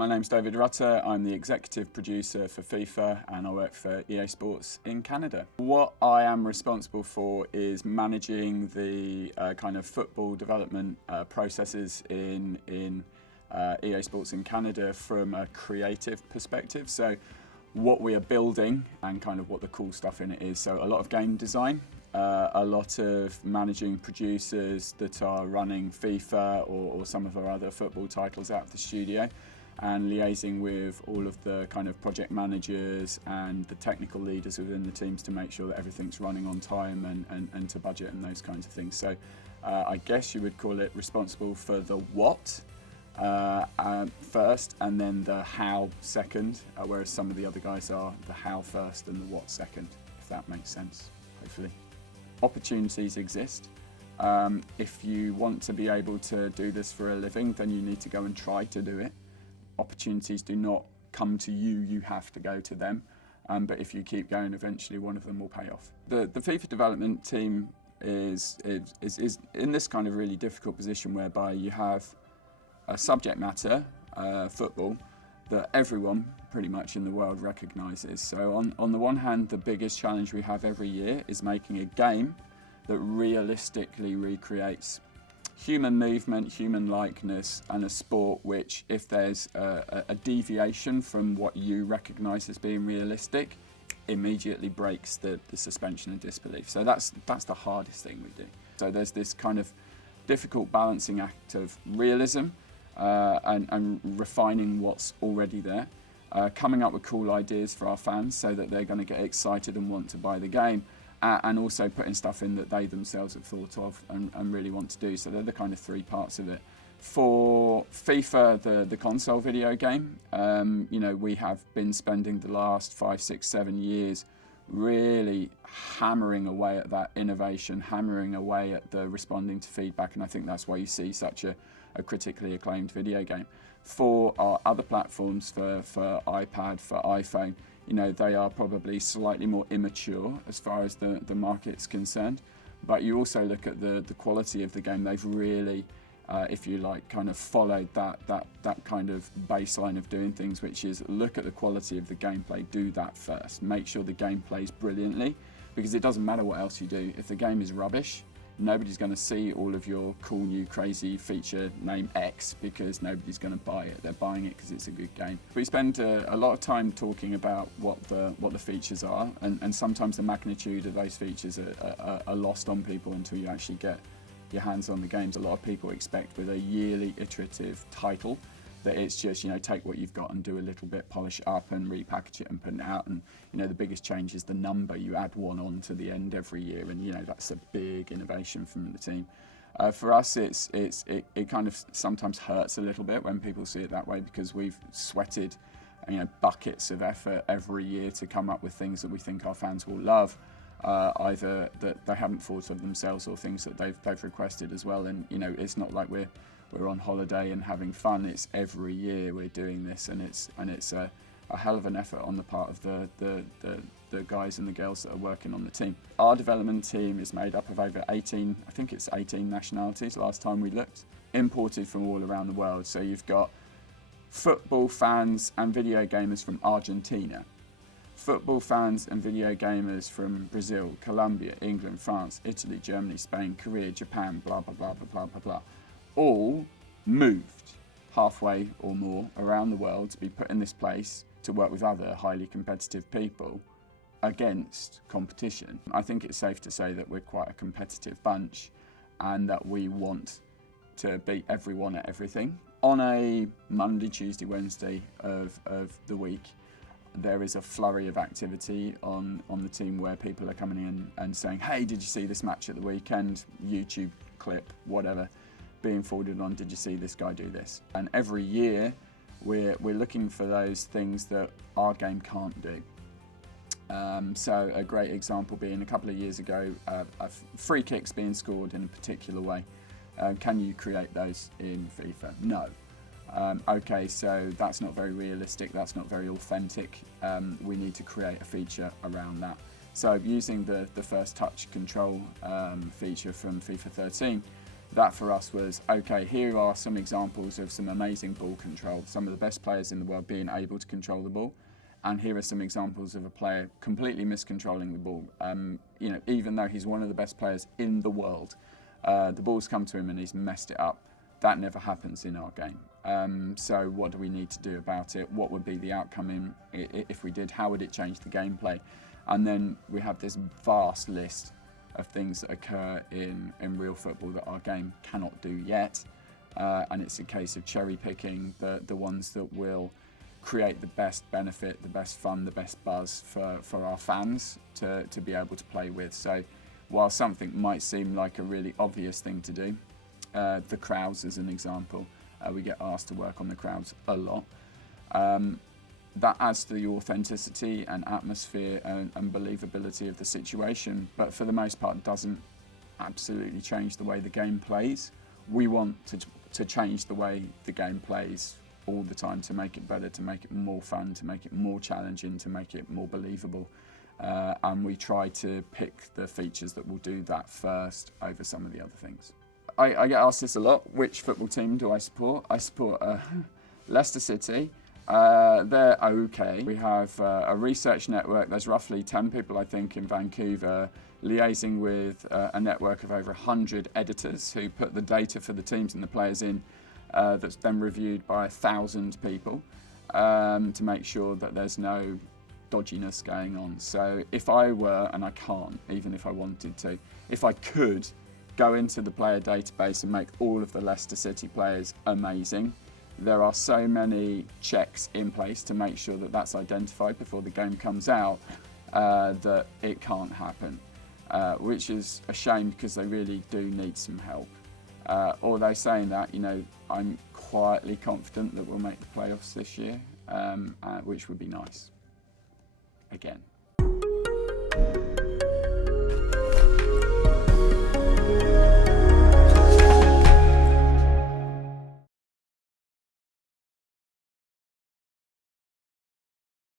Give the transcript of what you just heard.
My name's David Rutter. I'm the executive producer for FIFA and I work for EA Sports in Canada. What I am responsible for is managing the kind of football development processes in EA Sports in Canada from a creative perspective. So what we are building and kind of what the cool stuff in it is. So a lot of game design, a lot of managing producers that are running FIFA or some of our other football titles out of the studio, and liaising with all of the kind of project managers and the technical leaders within the teams to make sure that everything's running on time and to budget and those kinds of things. So I guess you would call it responsible for the what first and then the how second, whereas some of the other guys are the how first and the what second, if that makes sense, hopefully. Opportunities exist. If you want to be able to do this for a living, then you need to go and try to do it. Opportunities do not come to you, you have to go to them. But if you keep going, eventually one of them will pay off. The FIFA development team is in this kind of really difficult position whereby you have a subject matter, football, that everyone pretty much in the world recognises. So on the one hand, the biggest challenge we have every year is making a game that realistically recreates human movement, human likeness, and a sport which, if there's a deviation from what you recognise as being realistic, immediately breaks the suspension of disbelief. So that's the hardest thing we do. So there's this kind of difficult balancing act of realism and refining what's already there, coming up with cool ideas for our fans so that they're going to get excited and want to buy the game, and also putting stuff in that they themselves have thought of and really want to do. So they're the kind of three parts of it. For FIFA, the console video game, we have been spending the last 5, 6, 7 years really hammering away at that innovation, hammering away at the responding to feedback, and I think that's why you see such a critically acclaimed video game. For our other platforms, for iPad, for iPhone, they are probably slightly more immature as far as the market's concerned. But you also look at the quality of the game. They've really, if you like, kind of followed that kind of baseline of doing things, which is look at the quality of the gameplay, do that first. Make sure the game plays brilliantly, because it doesn't matter what else you do. If the game is rubbish, nobody's going to see all of your cool new crazy feature named X, because nobody's going to buy it. They're buying it because it's a good game. We spend a lot of time talking about what the features are, and sometimes the magnitude of those features are lost on people until you actually get your hands on the games. A lot of people expect with a yearly iterative title that it's just, take what you've got and do a little bit, polish it up and repackage it and put it out. And, the biggest change is the number. You add one on to the end every year, and, that's a big innovation from the team. For us, it kind of sometimes hurts a little bit when people see it that way, because we've sweated, buckets of effort every year to come up with things that we think our fans will love, either that they haven't thought of themselves or things that they've requested as well. And, it's not like we're on holiday and having fun. It's every year we're doing this, and it's a hell of an effort on the part of the guys and the girls that are working on the team. Our development team is made up of over 18, I think it's 18 nationalities last time we looked, imported from all around the world. So you've got football fans and video gamers from Argentina, football fans and video gamers from Brazil, Colombia, England, France, Italy, Germany, Spain, Korea, Japan, blah, blah, blah, blah, blah, blah, blah. All moved halfway or more around the world to be put in this place to work with other highly competitive people against competition. I think it's safe to say that we're quite a competitive bunch and that we want to beat everyone at everything. On a Monday, Tuesday, Wednesday of the week, there is a flurry of activity on the team where people are coming in and saying, hey, did you see this match at the weekend? YouTube clip, whatever, being forwarded on, did you see this guy do this? And every year we're looking for those things that our game can't do. So a great example being a couple of years ago, free kicks being scored in a particular way. Can you create those in FIFA? No. Okay, so that's not very realistic, that's not very authentic. We need to create a feature around that. So using the first touch control feature from FIFA 13, that for us was, okay, here are some examples of some amazing ball control, some of the best players in the world being able to control the ball, and here are some examples of a player completely miscontrolling the ball. Even though he's one of the best players in the world, the ball's come to him and he's messed it up. That never happens in our game. So what do we need to do about it? What would be the outcome if we did? How would it change the gameplay? And then we have this vast list of things that occur in real football that our game cannot do yet. And it's a case of cherry picking the ones that will create the best benefit, the best fun, the best buzz for our fans to be able to play with. So while something might seem like a really obvious thing to do, the crowds as an example, we get asked to work on the crowds a lot. That adds to the authenticity and atmosphere and believability of the situation, but for the most part doesn't absolutely change the way the game plays. We want to change the way the game plays all the time, to make it better, to make it more fun, to make it more challenging, to make it more believable. And we try to pick the features that will do that first over some of the other things. I get asked this a lot, which football team do I support? I support Leicester City. They're okay. We have a research network. There's roughly 10 people, I think, in Vancouver, liaising with a network of over 100 editors who put the data for the teams and the players in, that's then reviewed by 1,000 people to make sure that there's no dodginess going on. So if I were, and I can't, even if I wanted to, if I could go into the player database and make all of the Leicester City players amazing, there are so many checks in place to make sure that that's identified before the game comes out that it can't happen, which is a shame because they really do need some help. Although saying that, I'm quietly confident that we'll make the playoffs this year, which would be nice. Again.